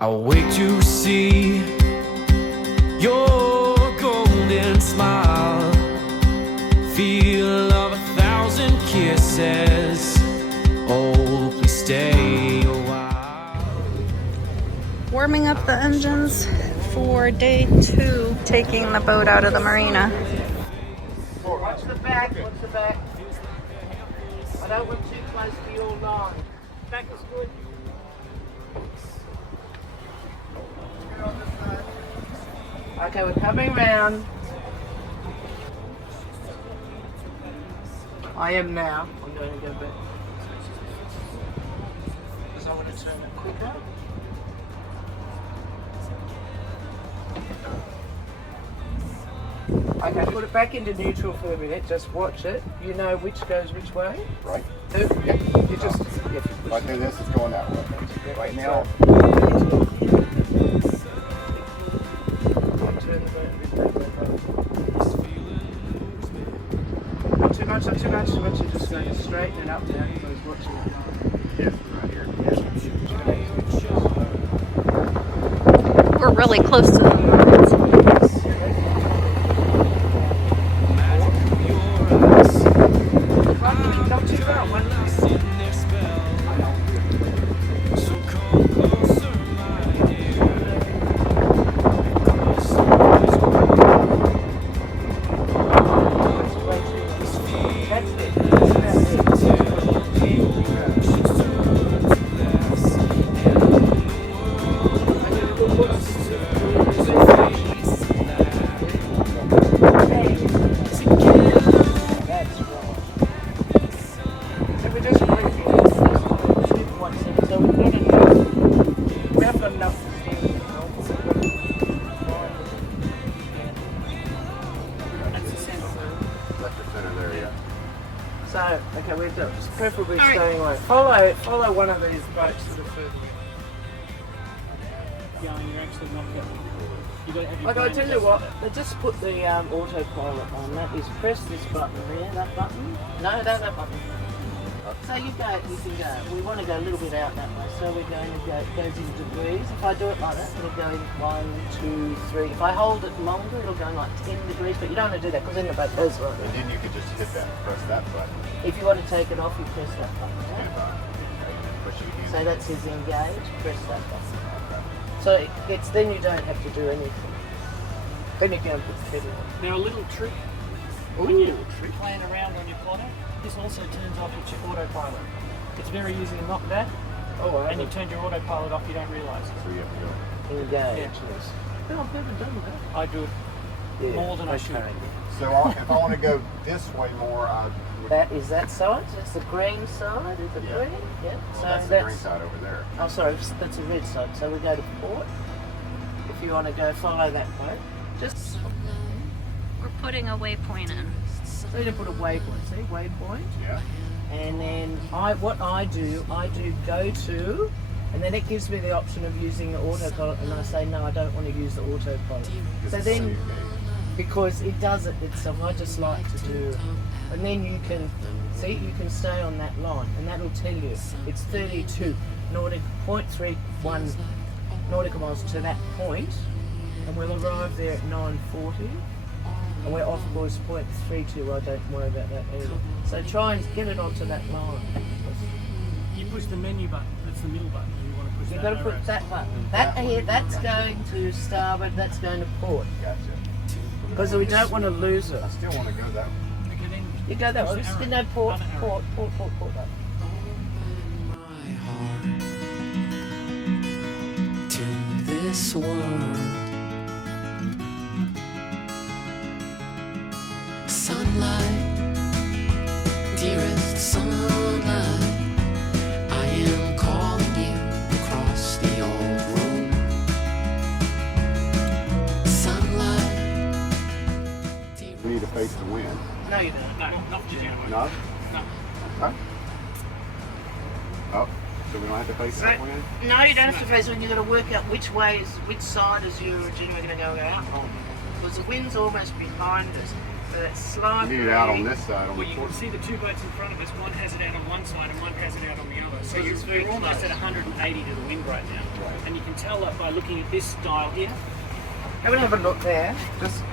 I'll wait to see your golden smile, feel of 1,000 kisses. Oh, please stay a while. Warming up the engines for day 2, taking the boat out of the marina. Watch the back, watch the back. I don't want too close to your line. Back is good. Okay, we're coming round. I am now. I'm going to go back. Because I want to turn it quicker. Okay, put it back into neutral for a minute. Just watch it. You know which goes which way? Right. Yep. You just. Yep. Right there, this is going that way. Right now. Not too much, not too much. Too much. You're just going to straighten it up now. Because I was watching it. Yes, right here. Yes. We're really close to the marina. Not too bad. So, okay, we're just preferably staying away. Follow one of these boats to the further. Yeah, you're actually not getting. You got to have your Like I tell you what, they just put the autopilot on. That is press this button here, that button. No, that button. So you can go. We want to go a little bit out that way. So we're going to go. It goes in degrees. If I do it like that, it'll go in 1, 2, 3. If I hold it longer, it'll go in like 10 degrees. But you don't want to do that because then the boat goes like that. And then you could just hit that, press that button. If you want to take it off, you press that button. Yeah? Push it again. So that says engage. Press that button. So it's then you don't have to do anything. Then you can put the pedal on. Now a little trick. When you're playing around on your plotter, this also turns off your autopilot. It's very easy to knock that, and you turned your autopilot off, you don't realise. So you have to go. Engage. Yeah. I've never done that. I do it more than I should. So if I want to go this way more, I would. That is that side. That's the green side. Is it green? Yeah. Well, So that's the green side over there. Oh, sorry. That's the red side. So we go to port. If you want to go follow that way, just We're putting a waypoint in. so you put a waypoint. See waypoint. Yeah. And then what I do go to, and then it gives me the option of using the autopilot, and I say no, I don't want to use the autopilot. So then, because it does it itself, I just like to do, and then you can see you can stay on that line, and that'll tell you it's 32 nautical 0.31 nautical miles to that point, and we'll arrive there at 9:40. And we're off course 0.32, I don't worry about that either. So try and get it onto that line. You push the menu button, that's the middle button, you want to push You've that got to put arrow. that button. That here, that's going to starboard, that's going to port. Gotcha. Because we don't want to lose it. I still want to go that way. Okay, then You go that way, push the just arrow. no port, Other arrow. port, port, port, port. My heart to this world. Sunlight, dearest sunlight, I am calling you across the old room. Sunlight, We need to face the wind. No, you don't. No, not just you. No? No. Okay. Oh, so we don't have to face that wind? No, you don't have to face it when you've got to work out which side is you originally going to go out on. Because the wind's almost behind us. That slide. You need it out on this side. On Well, the you port. can see the two boats in front of us. One has it out on one side and one has it out on the other. So you're almost at 180 to the wind right now. Right. And you can tell that by looking at this dial here. Have a look there,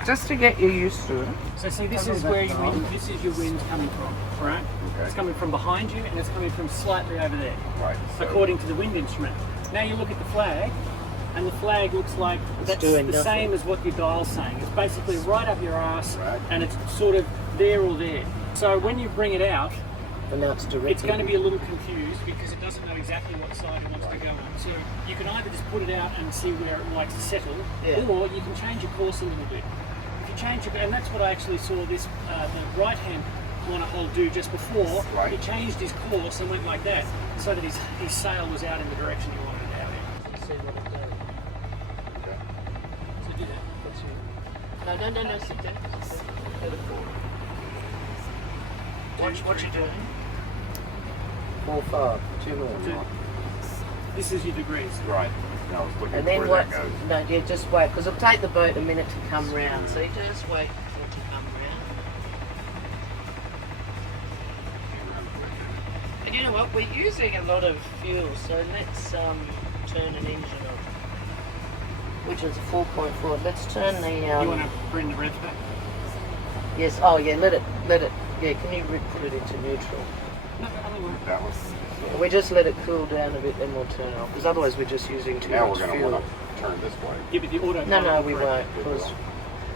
just to get you used to it. So see, this is where this is your wind coming from, right? Okay. It's coming from behind you and it's coming from slightly over there, Right. So, according to the wind instrument. Now you look at the flag, and the flag looks like that's doing the nothing. same as what your dial's saying. It's basically right up your ass, Right. and it's sort of there or there. So when you bring it out, And now it's directly. it's going to be a little confused because it doesn't know exactly what side it wants to go on. So you can either just put it out and see where it likes to settle, Yeah. or you can change your course a little bit. If you change it, and that's what I actually saw this the right hand hold do just before. Right. He changed his course and went like that, so that his sail was out in the direction he wanted it out in. See what it does. okay. So do that. That's you. No, sit down. What you doing? 4, 5, 2 more. This is your degrees. Right. I was looking And where then what? that goes. No, yeah, just wait, because it'll take the boat a minute to come round. So you just wait for it to come round. And you know what? We're using a lot of fuel, so let's turn an engine on, which is a 4.4. Let's turn the. You want to bring the revs back? Yes. Oh yeah. Let it. Yeah. Can you put it into neutral? No, I don't want That was. We just let it cool down a bit, then we'll turn it off. Because otherwise we're just using too Now much we're going to fuel. want to turn this way. give it the auto. No, we won't. Because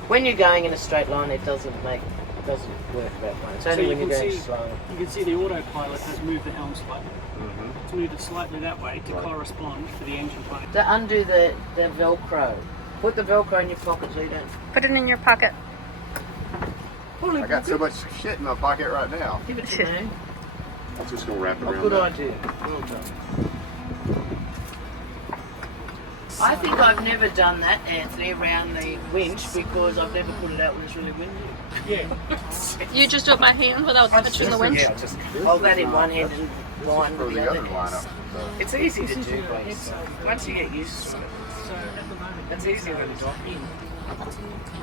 when you're going in a straight line, it doesn't work that way. It's only when you're going slow. You can see the autopilot has moved the helm slightly. Mm-hmm. It's moved it slightly that way to Right. correspond to the engine plane. To undo the Velcro, put the Velcro in your pocket so you don't. Put it in your pocket. I got so much shit in my pocket right now. Give it to me. I'm just going to wrap it A around good that. idea. Well done. I think I've never done that, Anthony, around the winch because I've never put it out when it's really windy. Yeah. You just do it by hand without touching the winch? Yeah, just hold that in one hand and line For with the the other other. lineup. So. It's easy to This is do, your but head side. once you get used to it, So at the moment, that's the easier head than side is dropping.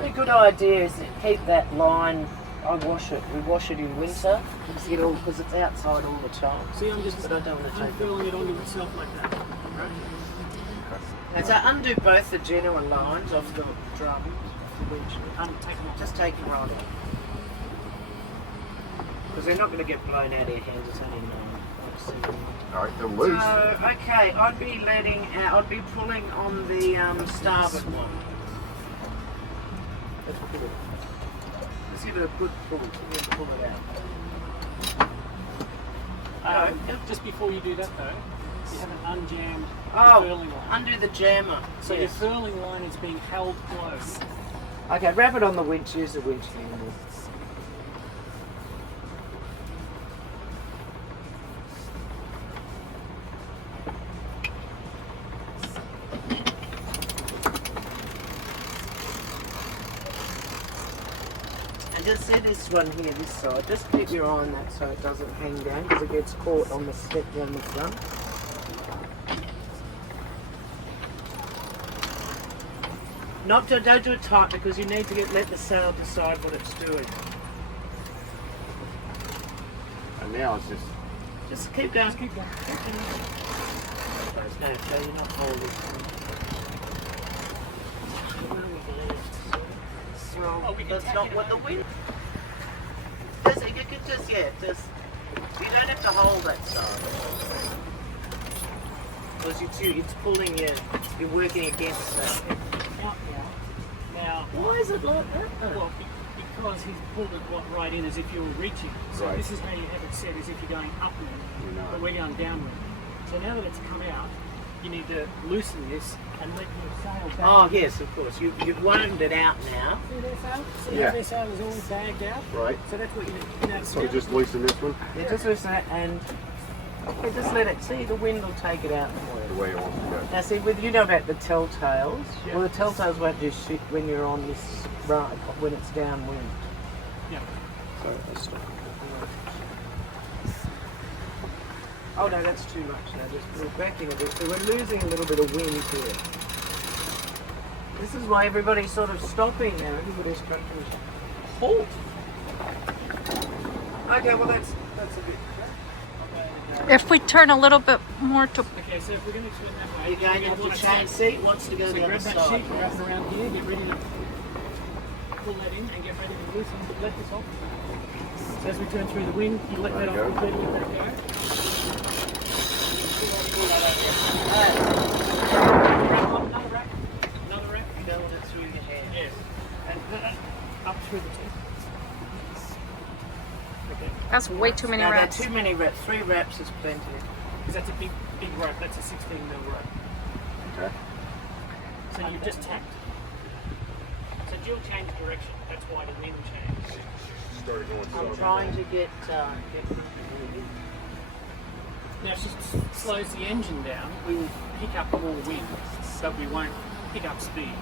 in. a good idea is to keep that line. I wash it. We wash it in winter because it's outside all the time. See, I'm just But I don't want to take it. unfurling it onto itself like that. Right? And so undo both the genuine lines off the drum, the winch. Take them off. Just take them right out. Because they're not going to get blown out of your hands. It's only All right, they're loose. So, okay, I'd be pulling on the starboard one. Let's pull it. Let's give it a good pull. We have to pull it out. Just before you do that though, you haven't unjammed the Oh, furling line. undo the jammer. So Yes. your furling line is being held close. Okay, wrap it on the winch. Use the winch handle. And just see this one here, this side. Just keep your eye on that so it doesn't hang down because it gets caught on the step down the front. Don't do it tight because you need to let the sail decide what it's doing. And now it's Just keep going. Keep going. No, so you're not holding. Oh, we can That's tack not it what the over. wind. You can just you don't have to hold that side. Because it's pulling you, you're working against that. Now, Why is it like that? well, because he's pulled it right in as if you were reaching. So Right. this is how you have it set, as if you're going upwind, You're not. but we're going downwind. So now that it's come out, you need to loosen this and let your sail back. Oh yes, of course. You've wound it out now. See their sail? See Yeah. how their sail is all bagged out? right. So that's what you know. So just loosen this one Yeah, just loosen it and just let it. See, the wind will take it out for the you. way it wants to go. Now, see, you know about the telltales. Yeah. Well, the telltales won't do shit when you're on this ride when it's downwind. Yeah. So let's stop. Oh no, that's too much now. We're backing a bit. So we're losing a little bit of wind here. This is why everybody's sort of stopping now. Everybody's trying to halt. Okay, well that's a bit. If we turn a little bit more to, Okay, so if we're going to turn that way, You're going into change seat, wants to go so the other grab that side. sheet, wrap it around here, get ready to pull that in and get ready to loosen, let this off. So as we turn through the wind, you let that off completely and let it go. Another wrap. You don't want it through your hand. Yes. And up through the tip. Okay. that's way too many No, wraps. too many wraps. 3 wraps is plenty. Because that's a big rope. That's a 16 mil rope. Okay. So you've just tacked. So dual change direction. That's why the wind change. Started going I'm trying to get Now it just slows the engine down. We will pick up more wind, but we won't pick up speed.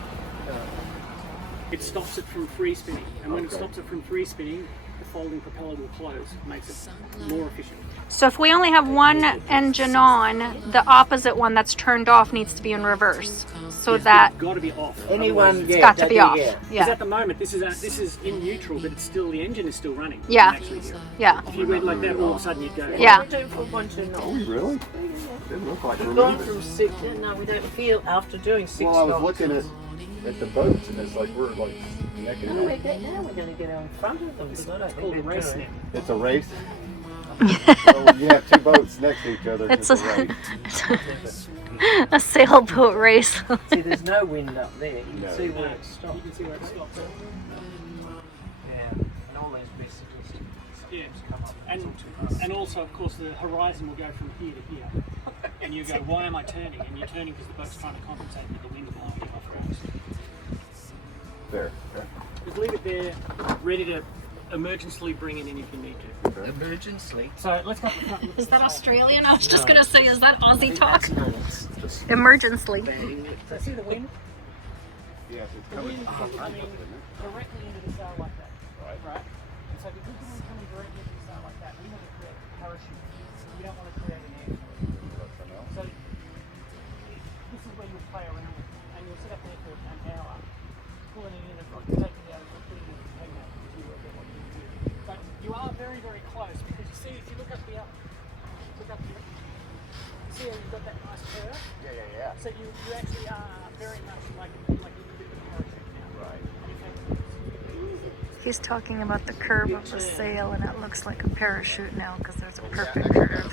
It stops it from free spinning, and when it stops it from free spinning, the folding propeller will close, makes it more efficient. So if we only have one engine on, the opposite one that's turned off needs to be in reverse, so that Got to be off. anyone. it's got to be off. Because Yeah, at the moment, this is in neutral, but it's still the engine is still running. You Yeah. can actually hear it. yeah, If you went like that, all of a sudden you'd go. Yeah. We do from 1 to 9. Really? Didn't look like We've we're gone moving. from 6. No, we don't feel after doing 6. Well, I was looking at the boats, and it's like we're like neck and Now neck. we're going to get in front of them. Because I don't It's called a think they're race doing. net. It's a race. So when you have 2 boats next to each other, it's it's a race. a sailboat race. See, there's no wind up there. You can No. see where it stops. You can see where it stops. Yeah, and all those messages. Yeah. And also, of course, the horizon will go from here to here. And you go, why am I turning? And you're turning because the boat's trying to compensate with the wind blowing you off course. There. Just leave it there, ready to emergently bring it in if you need to. Emergency. So let's go up the front. Is that Australian? I was just gonna say, is that Aussie talk? That's nice. Just Emergency. banging it. So see the wind? Yes, it's The coming. wind is coming directly into the sail like that. Right? And so because the wind's coming directly into the sail like that, we want to create a parachute. We don't want to create an air. So this is where you'll play around with it. And you'll sit up there for an hour, pulling it in and taking it out and putting it in the hang out to work out what you do. But you are very, very close because you see if you look up here, you see how you've got that nice curve? Yeah. So you actually are very much like a little bit of a parachute now. Right. He's talking about the curve of the sail, and it looks like a parachute now because there's a perfect curve.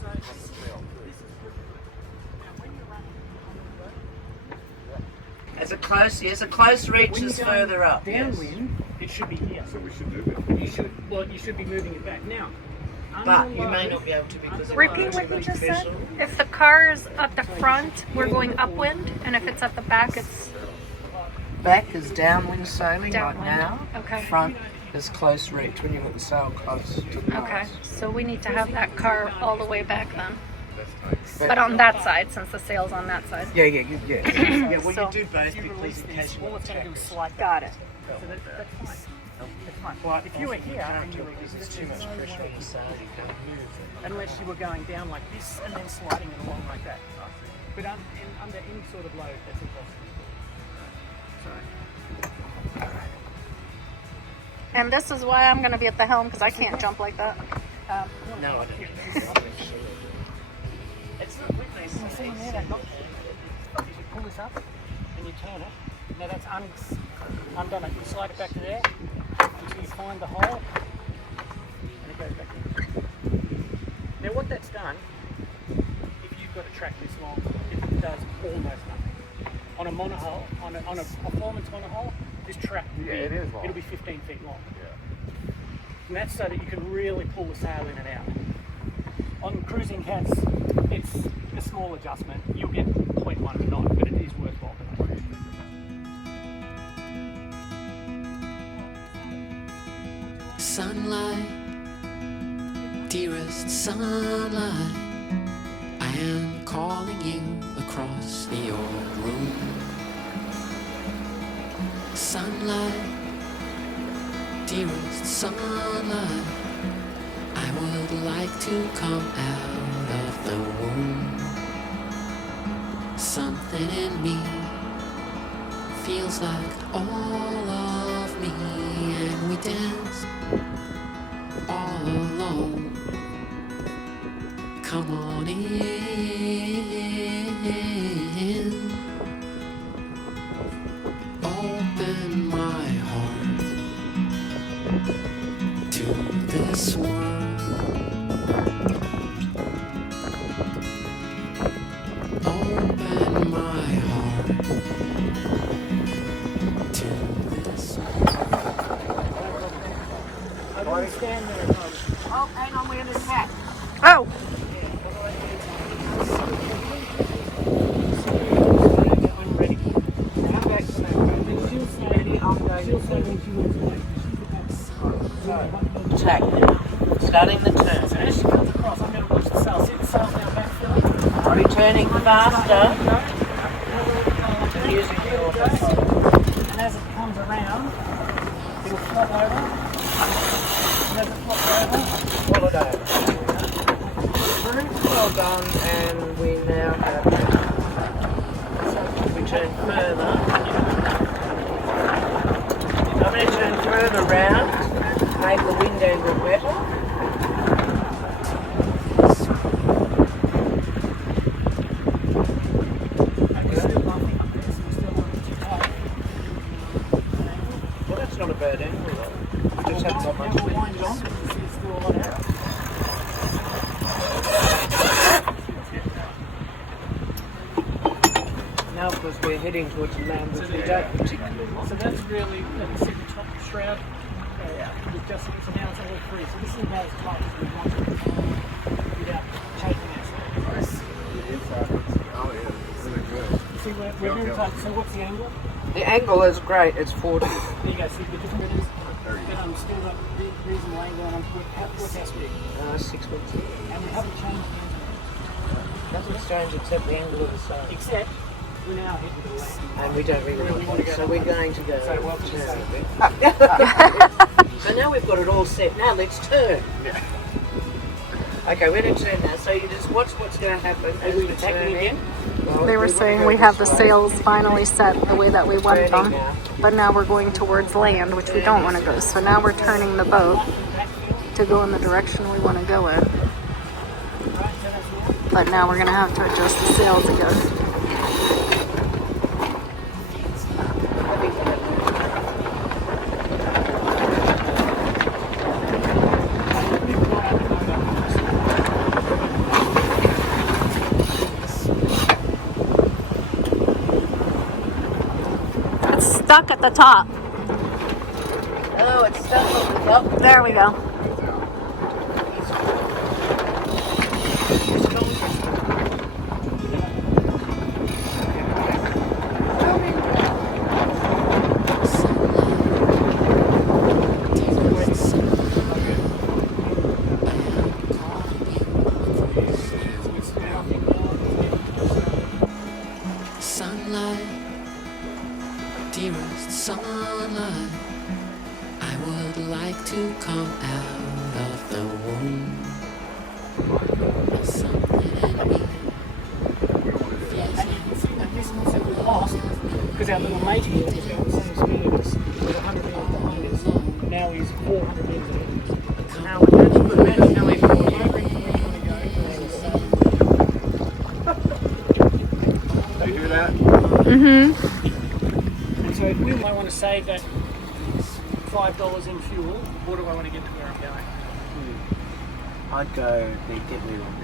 So this is good. Now when you're running on the boat, As a close reach when is you're going further up. downwind, it should be here. So we should move it. You should be moving it back now. But you may not be able to because it Repeat might what you be just said. special. If the car is at the front, we're going upwind, and if it's at the back, it's Back is downwind sailing Downwind. right now. Okay. Front is close reach when you've got the sail close to the okay. mast. So we need to have that car all the way back then, That's tight. but on that side, since the sail's on that side. Yeah. Yeah, well, So- you do both You because release in this, case you all want it's to going to do is tackle. slide. Got it. So that's fine. That's fine. Well, if you were here and you were Because there's too much pressure on the sail, you can't move. unless you were going down like this and then sliding it along like that. But under any sort of load, that's impossible. And this is why I'm going to be at the helm because I can't jump like that. No, I don't. It's not when they See say in there, that knot? You should pull this up and you turn it. Now that's undone it. You slide it back to there until you find the hole and it goes back in. Now what that's done, if you've got a track this long, it does almost nothing. On a monohull, on a performance monohull, this track will Yeah, it is long. It'll be 15 feet long. Yeah. And that's so that you can really pull the sail in and out. On cruising cats, it's a small adjustment. You'll get 0.1 knot, but it is worthwhile. Sunlight, dearest sunlight, I am calling you across the old room. Sunlight, dearest sunlight, I would like to come out of the womb. Something in me feels like all of me and we danced all alone. Come on in, open my heart to this world. Open my heart to this I don't stand there. Oh, hang on, we're in this hat. Oh, I'm ready. Now back to that. She'll steady, I'm going. She'll steady when she moves away. Tack. Starting the turn. So as she comes across, I'm going to push the sail. See the sail's now back filling. Returning faster. Using the auto. And as it comes around, it'll flop over. And as it flops over, Swallow down. Well done, and we now have return further. I'm going to turn further round, make the wind angle better. and we're still bumping up there, so we're still not too tight. Well, that's not a bad angle though. We just haven't got much We'll wind. wind it on, so you can see it's still a lot out. Now, of course, we're heading towards land which we don't particularly want. So that's really, you see the top shroud, it's just, so now it's all free. So this is about as tight as we want it without changing ourselves. Oh, yeah. Really good. See, we're very tight. So what's the angle? The angle is great, it's 40. There you go, see the different it is. But still got reasonable angle and what's our speed? 6 weeks. And we haven't changed the engine. Nothing's changed except the angle of the sail. Except we're now hitting the land. And we don't really want to, so we're going to go. So welcome to turn. sail. So now we've got it all set. Now let's turn. Yeah. Okay, we're going to turn now. So you just watch what's going to happen as we we attacking turn again? Well, they were wanna saying go we have the this way. sails finally set the way that we want Turning them. now. But now we're going towards land, which we don't want to go. So now we're turning the boat to go in the direction we want to go in. But now we're going to have to adjust the sails again. It's stuck at the top. Oh, it's stuck on the top. There we go. Sunlight, dearest sunlight, I would like to come out of the womb. Something in me feels And you can see that distance that we've lost because our little mate here was going the same speed as us with 100 metres behind us. Now he's 400 metres ahead of us. Now, that's good. That's how we You hear that? Mm-hmm. And so if we might want to save that $5 in fuel, or do I want to get to where I'm going? I'd go get me one.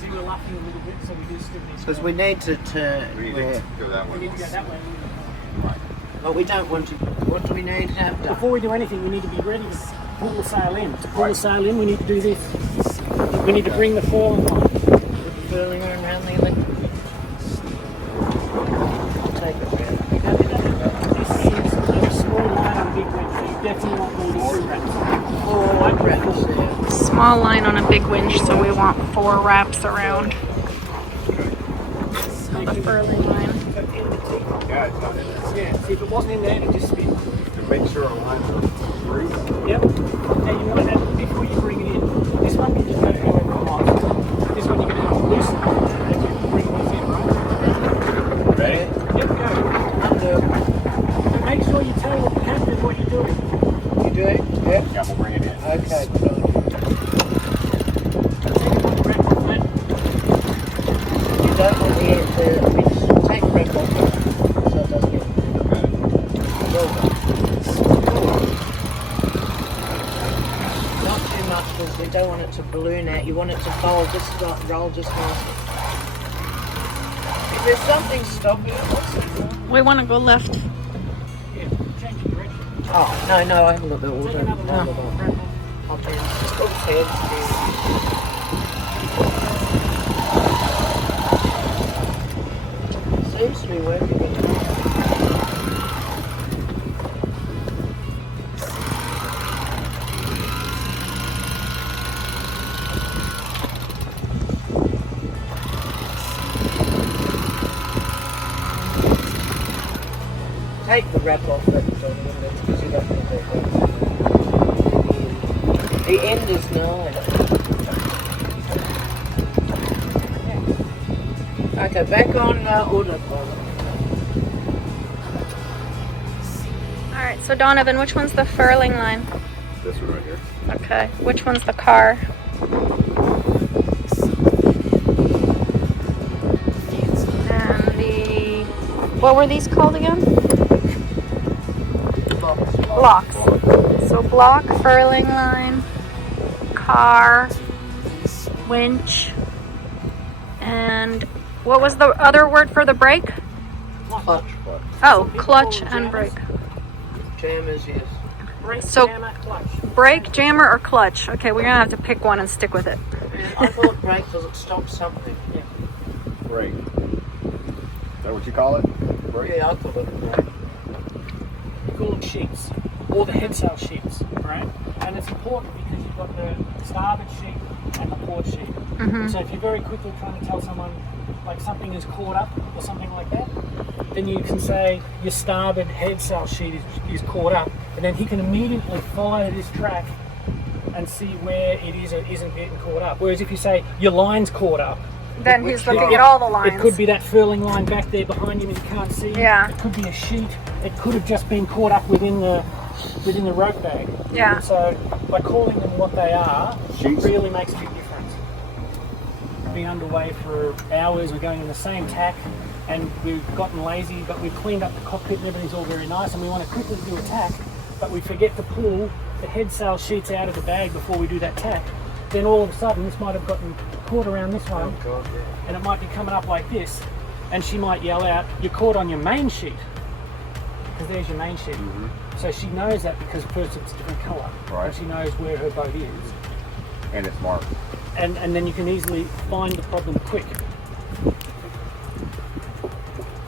See, we're lucky a little bit, so we do still need Because we need to turn. We need to go that We way. need to go that way. But we don't want to. What do we need to have done? Before we do anything, we need to be ready to pull the sail in. To pull the sail in, we need to do this. We need to bring the furling line. Put the furling around the electric. I'll take it round. This is a small line on a big winch, so you definitely want one of these wraps. Oh, I'd rather see it. Small line on a big winch, so we want 4 wraps around the furling line. Yeah, it's not in there. Yeah, see, if it wasn't in there, it'd just spin. To make sure our lines are free. Yep. Now you want that before you bring it in. This one can just go however you like. This one you're going to have to loosen as you bring this in, right? Ready? Yep, go. Under. So make sure you tell the captain what you're doing. balloon out, you want it to roll just nicely. If there's something stopping it, what's it? We want to go left. Yeah, change the direction. Oh, no, I haven't got the auto. Take another No. one. I'll turn. Seems to be working. Take the wrap off that because you don't need that. The end is nice. Okay, back on autopilot. All right, so Donovan, which one's the furling line? This one right here. Okay, which one's the car? And the, what were these called again? Blocks. So block, furling line, car, winch, and what was the other word for the brake? Clutch. Oh, clutch and brake. Jammers, yes. Brake, So- jammer, clutch. Brake, jammer, or clutch? Okay, we're gonna have to pick one and stick with it. I thought brake because it stops something. Brake. Is that what you call it? Brake? Yeah, I thought it was brake. We call them sheets, or the head sail sheets, right? And it's important because you've got the starboard sheet and the port sheet. So if you're very quickly trying to tell someone like something is caught up or something like that, then you can say your starboard head sail sheet is caught up, and then he can immediately follow this track and see where it is or isn't getting caught up. Whereas if you say your line's caught up, Then he's looking at all the lines. it could be that furling line back there behind him and you can't see. Yeah. It could be a sheet. It could have just been caught up within the rope bag. Yeah. So by calling them what they are, Sheets. it really makes a big difference. We've been underway for hours. We're going in the same tack, and we've gotten lazy, but we've cleaned up the cockpit and everything's all very nice. And we want to quickly do a tack, but we forget to pull the head sail sheets out of the bag before we do that tack. Then all of a sudden, this might have gotten caught around this one, God, yeah. and it might be coming up like this, and she might yell out, "You're caught on your main sheet," because there's your main sheet. So she knows that because first it's a different colour, Right. and she knows where her boat is, And it's marked. and then you can easily find the problem quick.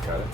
Got it.